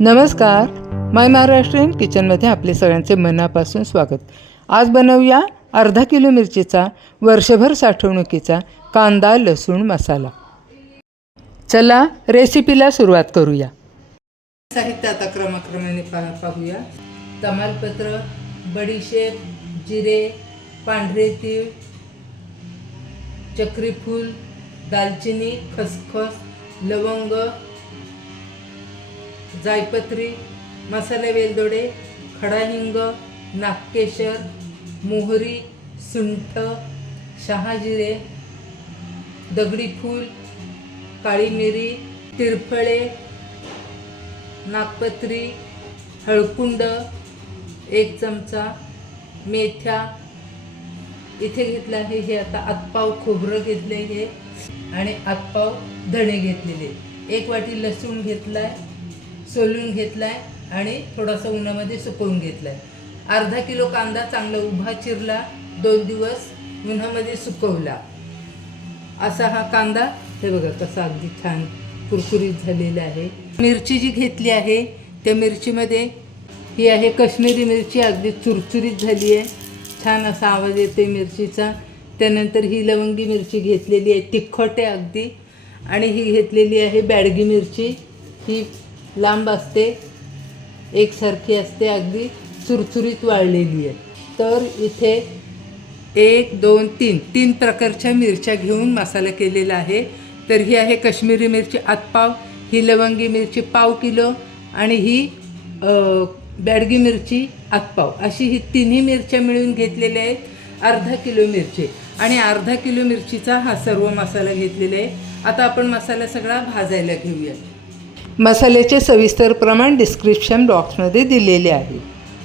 नमस्कार, माय महाराष्ट्रीयन किचनमध्ये आपले सगळ्यांचे मनापासून स्वागत. आज बनवूया अर्धा किलो मिरचीचा वर्षभर साठवणुकीचा कांदा लसूण मसाला. चला रेसिपीला सुरुवात करूया. साहित्य आता क्रमाक्रमाने पाहूया. तमालपत्र, बडीशेप, जिरे, पांढरे तीळ, चक्रीफूल, दालचिनी, खसखस, लवंग, जायपत्री, मसाले वेलदोडे, खडा हिंग, नागकेशर, मोहरी, सुंठ, शहाजिरे, दगडी फूल, काळी मिरी, तिरफळे, नागपत्री, हळकुंड, 1 चमचा, मेथ्या इथे घेतलं आहे. हे आता आतपाव खोबरं घेतले हे आणि आतपाव धणे घेतलेले. 1 वाटी लसूण घेतलाय, सोलून घेतलाय आणि थोडासा उन्हामध्ये सुकवून घेतलाय. अर्धा किलो कांदा चांगला उभा चिरला, 2 दिवस उन्हामध्ये सुकवला. असा हा कांदा हे बघा कसा अगदी छान कुरकुरीत झालेला आहे. मिरची जी घेतली आहे त्या मिरचीमध्ये ही आहे काश्मीरी मिरची, अगदी चुरचुरीत झाली आहे. छान असा आवाज येते मिरचीचा. त्यानंतर ही लवंगी मिरची घेतलेली आहे, तिखट आहे अगदी. आणि ही घेतलेली आहे बॅडगी मिरची. ही लांब असते, एकसारखी असते, अगदी चुरचुरीत वाळलेली आहे. तर इथे 1 2 3 प्रकारच्या मिरच्या घेऊन मसाला केलेला आहे. तर ही आहे काश्मीरी मिरची आतपाव, ही लवंगी मिरची पाव किलो आणि ही बॅडगी मिरची आतपाव, अशी ही तिन्ही मिरच्या मिळून घेतलेल्या आहेत अर्धा किलो मिरची. आणि अर्धा किलो मिरचीचा हा सर्व मसाला घेतलेला आहे. आता आपण मसाला सगळा भाजायला घेऊया. मसाल्याचे सविस्तर प्रमाण डिस्क्रिप्शन बॉक्समध्ये दिलेले आहे.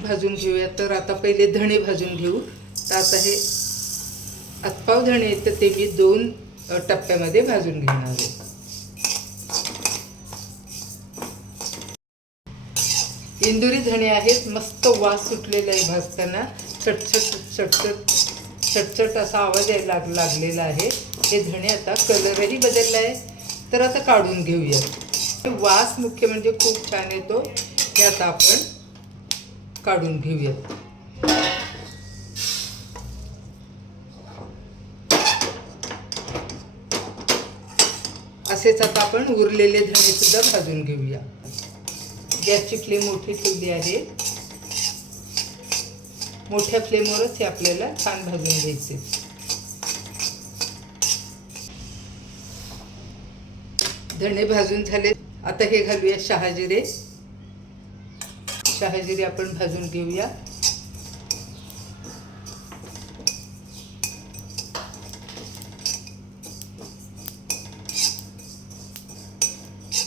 भाजून घेऊया. तर आता पहिले धणे भाजून घेऊ. तर आता हे आतपाव धणे आहेत तर ते मी 2 टप्प्यामध्ये भाजून घेणार आहे. इंदुरी धणे आहेत, मस्त वास सुटलेला आहे भाजताना. चटचट चटचट चटचट असा आवाज यायला लागलेला आहे. हे धणे आता कलरही बदलला आहे. तर आता काढून घेऊया. वास मुख्य म्हणजे खूप छान येतो. हे आता आपण काढून घेऊया. असेच आता आपण उरलेले धणे सुद्धा भाजून घेऊया. गॅसची फ्लेम मोठी ठेवली आहे. मोठ्या फ्लेमवरच हे आपल्याला छान भाजून घ्यायचे. धणे भाजून झाले. आता हे घालूया शहाजिरे. शहाजिरे आपण भाजून घेऊया.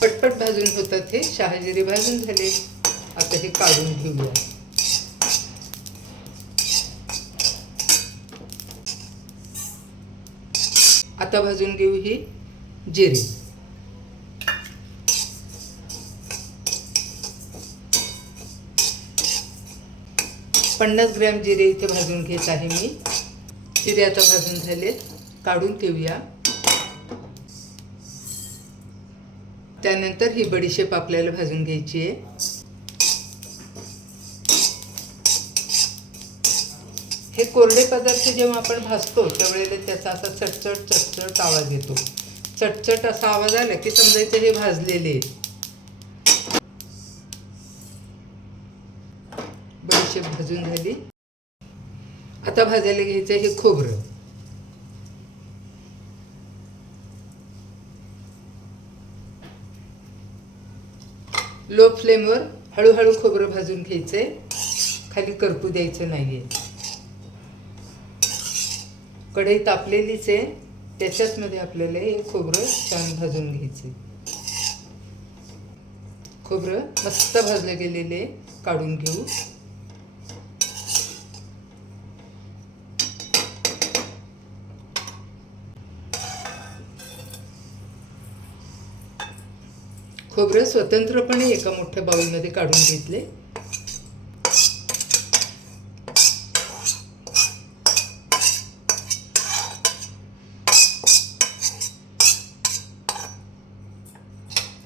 पटपट भाजून होतात हे. शहाजिरे भाजून झाले. आता हे काढून घेऊया. आता भाजून घेऊ ही जिरे. 50 ग्रॅम जिरे इथे भाजून घेत आहे मी. जिरे आता भाजून झाले, काढून ठेवूया. त्यानंतर ही बडीशेप आपल्याला भाजून घ्यायची आहे. हे कोरडे पदार्थ जेव्हा आपण भाजतो त्यावेळेला त्याचा असा चटचट चटचट आवाज येतो. चटचट असा आवाज आला की समजायचं हे भाजलेले आहे. बडीशेप भाजून झाली. आता भाजायला घ्यायचं हे खोबरं. लो फ्लेमवर हळूहळू खोबरं भाजून घ्यायचंय, खाली करपू द्यायचं नाहीये. कढई तापलेलीच आहे, त्याच्याच मध्ये आपल्याला हे खोबरं छान भाजून घ्यायचे. खोबरं मस्त भाजलं गेलेले, काढून घेऊ. खोबरं स्वतंत्रपणे एका मोठ्या बाउलमध्ये काढून घेतले.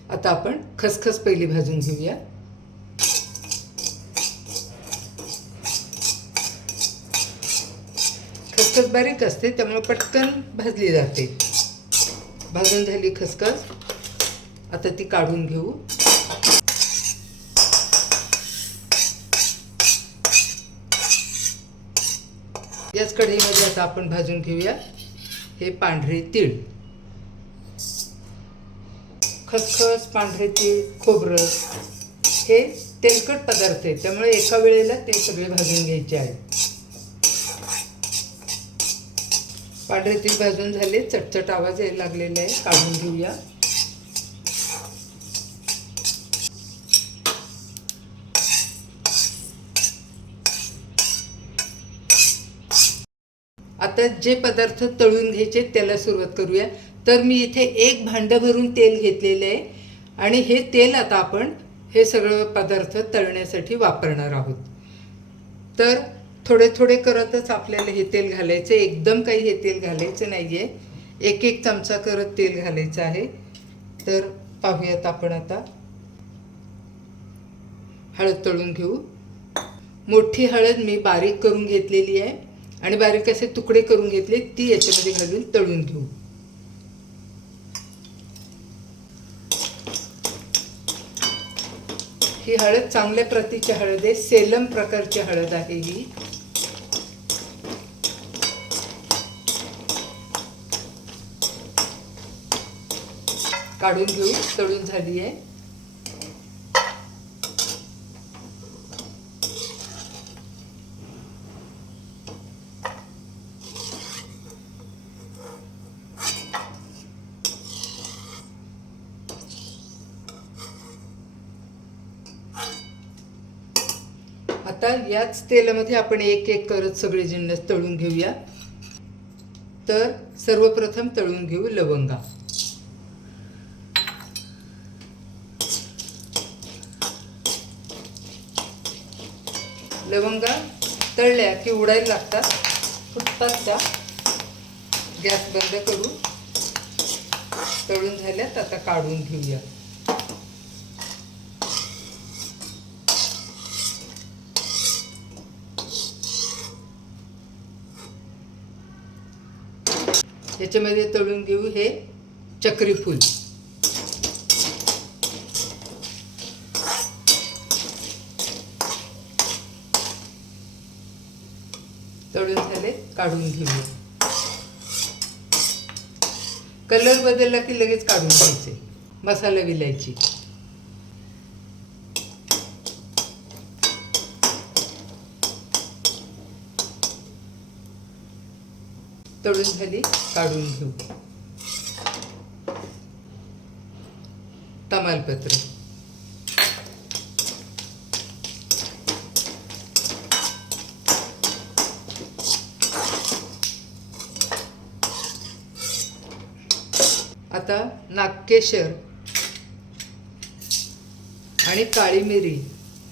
आता आपण खसखस पहिली भाजून घेऊया. खसखस बारीक असते त्यामुळे पटकन भाजली जाते. भाजून झाली खसखस, आता ती काढून घेऊ. याच कढईमध्ये आता आपण भाजून घेऊया हे पांढरे तीळ. खसखस, पांढरे तीळ, खोबरं हे तेलकट पदार्थ आहे त्यामुळे एका वेळेला ते सगळे भाजून घ्यायचे आहेत. पांढरे तीळ भाजून झाले, चटचट आवाज यायला लागलेला आहे. काढून घेऊया. आता जे पदार्थ तळून घ्यायचे त्याला सुरुवात करूया. तर मी इथे 1 भांडं भरून तेल घेतलेलं आहे आणि हे तेल आता आपण हे सगळं पदार्थ तळण्यासाठी वापरणार आहोत. तर थोडे थोडे करतच आपल्याला हे तेल घालायचं. एकदम काही हे तेल घालायचं नाही आहे. 1-1 चमचा करत तेल घालायचं आहे. तर पाहूयात आपण आता. हळद तळून घेऊ. मोठी हळद मी बारीक करून घेतलेली आहे आणि बारीक असे तुकडे करून घेतले, ती याच्यामध्ये घालून तळून घेऊ. ही हळद चांगल्या प्रतीची हळद आहे, सेलम प्रकारची हळद आहे ही. काढून घेऊ. तळून झाली आहे. आता याच तेलामध्ये आपण 1-1 करत सगळे जिन्नस तळून घेऊया. तर सर्वप्रथम तळून घेऊ लवंगा. लवंगा तळल्या की उडायला लागतात, फुटतात त्या. गॅस बंद करू. तळून झाल्यात, आता काढून घेऊया. याच्यामध्ये तळून घेऊ हे चक्री फूल. तळून झाले, काढून घेऊया. कलर बदलला की लगेच काढून घ्यायचे. मसाला विलायची. तळून झाली, काढून घेऊ. तमालपत्र. आता नागकेशर आणि काळी मिरी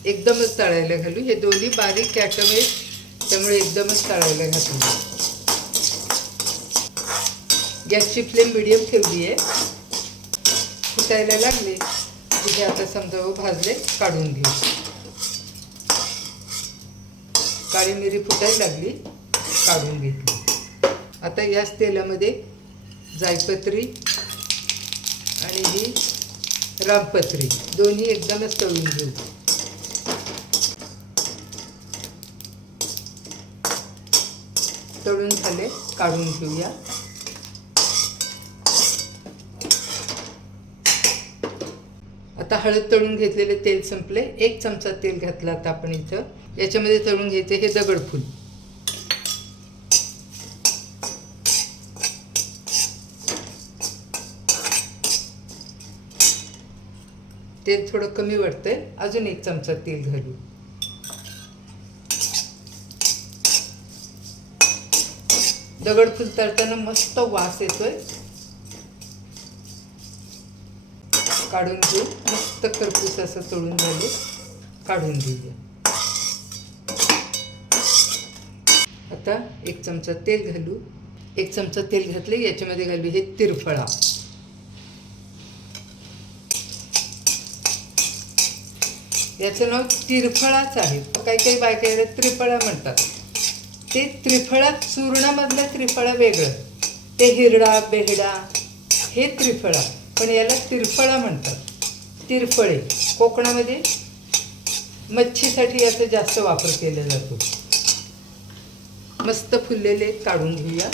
एकदमच तळायला घालू. हे दोन्ही बारीक ॲटम आहेत त्यामुळे एकदमच तळायला घालू. गॅसची फ्लेम मिडियम ठेवली आहे. फुटायला लागले की हे आता समजा भाजले, काढून घेऊ. काळी मिरी फुटायला लागली, काढून घेतली. आता याच तेलामध्ये जायपत्री आणि ही रामपत्री दोन्ही एकदमच तळून घेऊ. तळून झाले, काढून घेऊया. आता हळद तळून घेतलेले तेल संपले. 1 चमचा तेल घातला आता आपण इथं. याच्यामध्ये तळून घ्यायचे हे दगडफूल. तेल थोडं कमी वाटतंय, अजून 1 चमचा तेल घालू. दगडफूल तळताना मस्त वास येतोय. काढून घेऊ. मस्त खरपूस असं तळून झाले, काढून घेऊया. आता 1 चमचा तेल घालू. 1 चमचा तेल घातले, याच्यामध्ये घालू हे तिरफळा. याचं नाव तिरफळाच आहे. काही काही बायका याला त्रिफळा म्हणतात. ते त्रिफळा चूर्णामधलं त्रिफळा वेगळं, ते हिरडा बेहडा हे त्रिफळा, पण याला तिरफळा म्हणतात. तिरफळे कोकणामध्ये मच्छीसाठी याचा जास्त वापर केला जातो. मस्त फुललेले काढून घेऊया.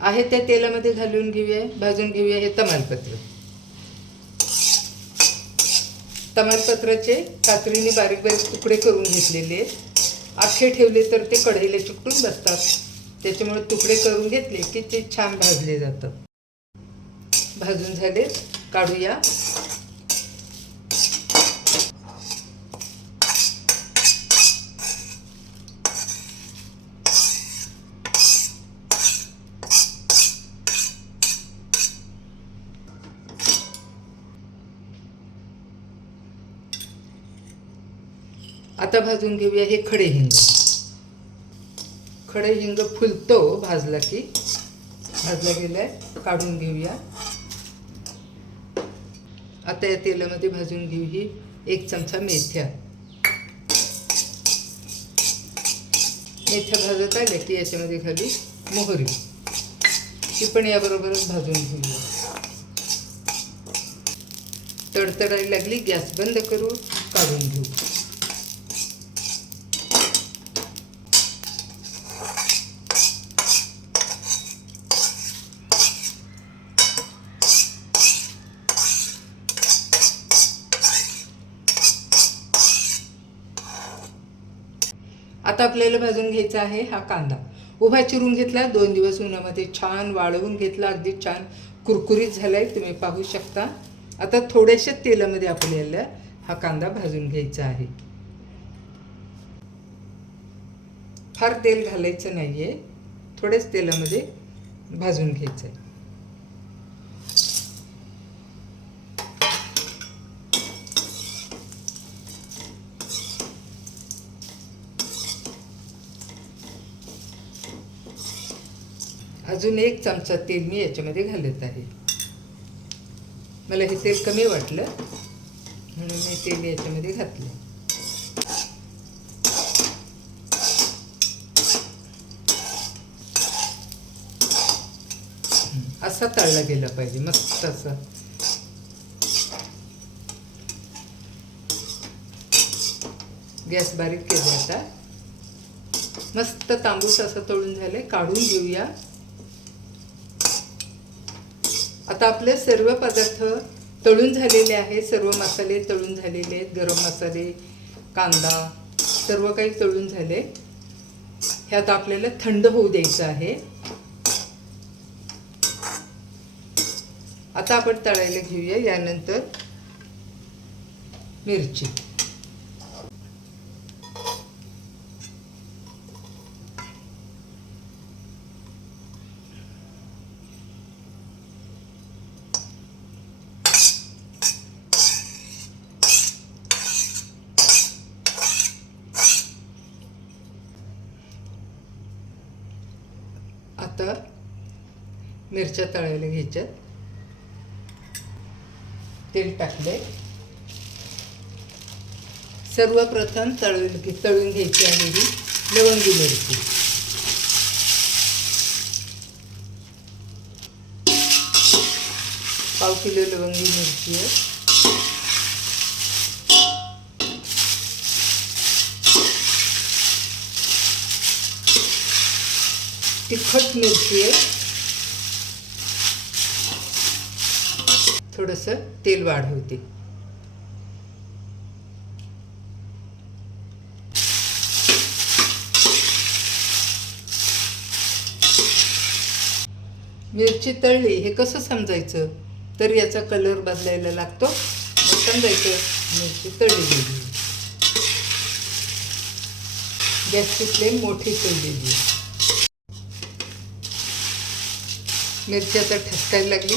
आहे त्या तेलामध्ये घालून घेऊया, भाजून घेऊया. हे तमालपत्र, तमालपत्राचे कात्रीने बारीक बारीक तुकडे करून घेतलेले आहेत. अख्खे ठेवले तर ते कढईला चिकटून बसतात, त्याच्यामुळे तुकडे करून घेतले की ते छान भाजले जातात. भाजून झाले, काढूया. आता भाजून घेऊया हे खडे हिंग. खडे हिंग फुलतो भाजला की, भाजला गेलाय, काढून घेऊया. आता या तेलामध्ये भाजून घेऊ ही 1 चमचा मेथ्या. मेथ्या भाजत आल्या की याच्यामध्ये घालू मोहरी, ती पण याबरोबरच भाजून घेऊया. तडतडायला लागली, गॅस बंद करू, काढून घेऊ. आता आपल्याला भाजून घ्यायचा आहे हा कांदा. उभा चिरून घेतला, 2 दिवस उन्हामध्ये छान वाळवून घेतला, अगदी छान कुरकुरीत झालाय, तुम्ही पाहू शकता. आता थोड्याशा तेलामध्ये आपल्याला हा कांदा भाजून घ्यायचा आहे. फार तेल घालायचं नाहीये, थोड्याच तेलामध्ये भाजून घ्यायचं आहे. अजून 1 चमचा तेल मी याच्यामध्ये घालत आहे. मला हे तेल कमी वाटलं म्हणून मी तेल याच्यामध्ये घातलं. असा तळला गेला पाहिजे, मस्त असा. गॅस बारीक केला. आता मस्त तांबूस असं तळून झाले, काढून घेऊया. आता आपले सर्व पदार्थ तळून झालेले आहे, सर्व मसाले तळून झालेले आहेत. गरम मसाले, कांदा, सर्व काही तळून झाले. हे आता आपल्याला थंड होऊ द्यायचं आहे. आता आपण तळायला घेऊया. यानंतर मिरची, आता मिरच्या तळायला घ्यायच्यात. तेल टाकले. सर्वप्रथम तळून घ्यायची आहे ही लवंगी मिरची. पाव किलो लवंगी मिरची आहे. तिखट मिरची आहे. थोडंसं तेल वाढवते. मिरची तळली हे कसं समजायचं, तर याचा कलर बदलायला लागतो, मग समजायचं मिरची तळली गेली. गॅसची फ्लेम मोठी ठेवलेली. मिरची आता ठसकायला लागली,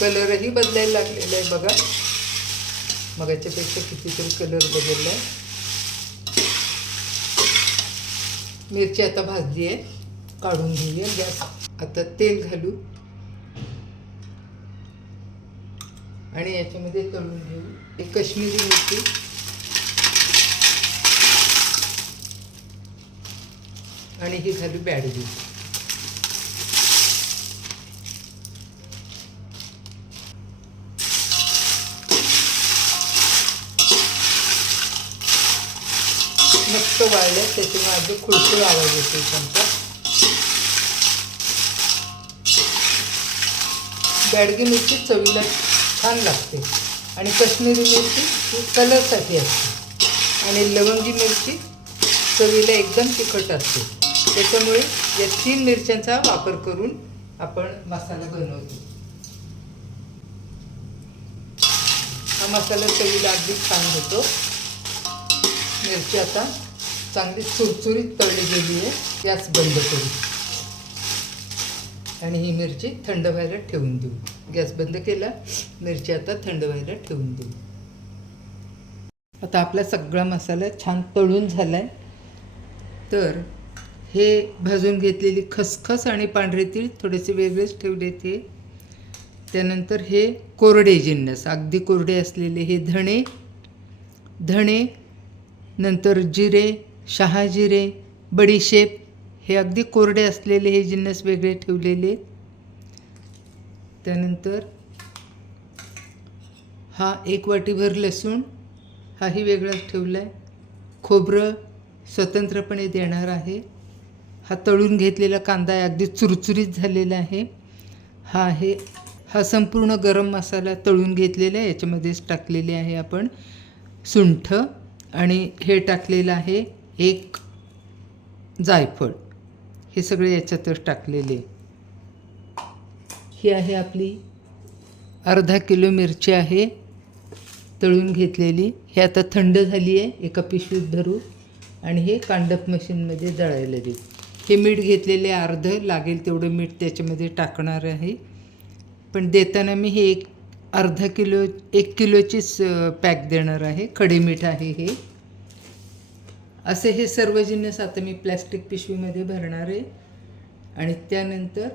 कलरही बदलायला लागलेला आहे बघा. मगाच्यापेक्षा कितीतरी कलर बदलला आहे. मिरची आता भाजली आहे, काढून घेऊया गॅस. आता तेल घालू. आणि याच्यामध्ये तळून घेऊ. हे काश्मीरी मिरची आणि ही घालू बॅडगी. मस्त वाळले त्याच्यामुळे माझे खुळखुळ आवाज येतो त्यांचा. बॅडगी मिरची चवीला छान लागते आणि काश्मीरी मिरची ही कलरसाठी असते आणि लवंगी मिरची चवीला एकदम तिखट असते. त्याच्यामुळे या 3 मिरच्यांचा वापर करून आपण मसाला बनवतो. हा मसाला चवीला अगदी छान होतो. मिरची आता चांगली चुरचुरीत तळली गेली आहे. गॅस बंद करू आणि ही मिरची थंड व्हायला ठेवून देऊ. गॅस बंद केला. मिरची आता थंड व्हायला ठेवून देऊ. आता आपला सगळा मसाला छान तळून झाला आहे. तर हे भाजून घेतलेली खसखस आणि पांढरे तीळ थोडेसे वेगळेच ठेवले ते. त्यानंतर हे कोरडे जिन्नस अगदी कोरडे असलेले हे धणे नंतर जिरे, शहाजिरे, बडीशेप हे अगदी कोरडे असलेले हे जिन्नस वेगळे ठेवलेले. त्यानंतर हा 1 वाटीभर लसूण हाही वेगळाच ठेवला आहे. खोबरं स्वतंत्रपणे देणार आहे. हा तळून घेतलेला कांदा आहे अगदी चुरचुरीत झालेला आहे. हा संपूर्ण गरम मसाला तळून घेतलेला आहे. याच्यामध्येच टाकलेले आहे आपण सुंठ आणि हे टाकलेलं आहे 1 जायफळ. हे सगळे याच्यातच टाकलेले. ही आहे आपली अर्धा किलो मिरची आहे तळून घेतलेली. हे आता थंड झाली आहे. एका पिशवीत भरू आणि हे कांडप मशीनमध्ये दळायला देऊ. हे मीठ घेतलेले अर्धं लागेल तेवढं मीठ त्याच्यामध्ये टाकणार आहे. पण देताना मी हे अर्धा किलो 1 किलोचीच पॅक देणार आहे. खडे मीठ आहे हे. असे हे सर्व जिन्नस आता मी प्लॅस्टिक पिशवीमध्ये भरणार आहे आणि त्यानंतर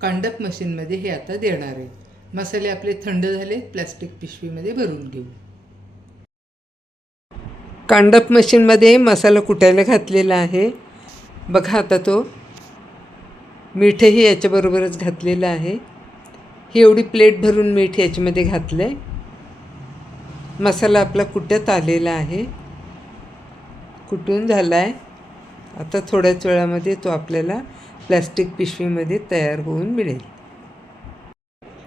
कांडप मशीनमध्ये हे आता देणार आहे. मसाले आपले थंड झाले. प्लॅस्टिक पिशवीमध्ये भरून घेऊ. कांडप मशीनमध्ये मसाला कुटायला घातलेला आहे. बघा आता तो मीठही याच्याबरोबरच घातलेलं आहे. ही एवढी प्लेट भरून मीठ याच्यामध्ये घातलं आहे. मसाला आपला कुट्यात आलेला आहे. कुटून झाला आहे. आता थोड्याच वेळामध्ये तो आपल्याला प्लॅस्टिक पिशवीमध्ये तयार होऊन मिळेल.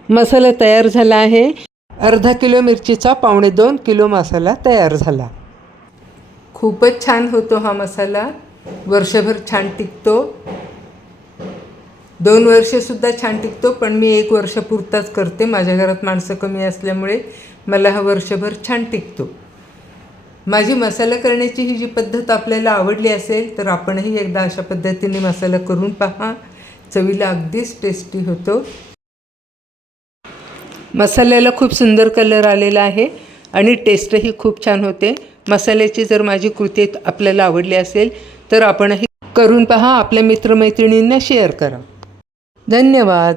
मसाला तयार झाला आहे. अर्धा किलो मिरचीचा 2.25 किलो मसाला तयार झाला. खूपच छान होतो हा मसाला. वर्षभर छान टिकतो. 2 वर्षसुद्धा छान टिकतो. पण मी 1 वर्षापुरताच करते. माझ्या घरात माणसं कमी असल्यामुळे मला हा वर्षभर छान टिकतो. माझी मसाला करण्याची ही जी पद्धत आपल्याला आवडली असेल तर आपणही एकदा अशा पद्धतीने मसाला करून पहा. चवीला अगदीच टेस्टी होतो. मसाल्याला खूप सुंदर कलर आलेला आहे आणि टेस्टही खूप छान होते. मसाल्याची जर माझी कृती आपल्याला आवडली असेल तर आपणही करून पहा. आपल्या मित्रमैत्रिणींना शेअर करा. धन्यवाद.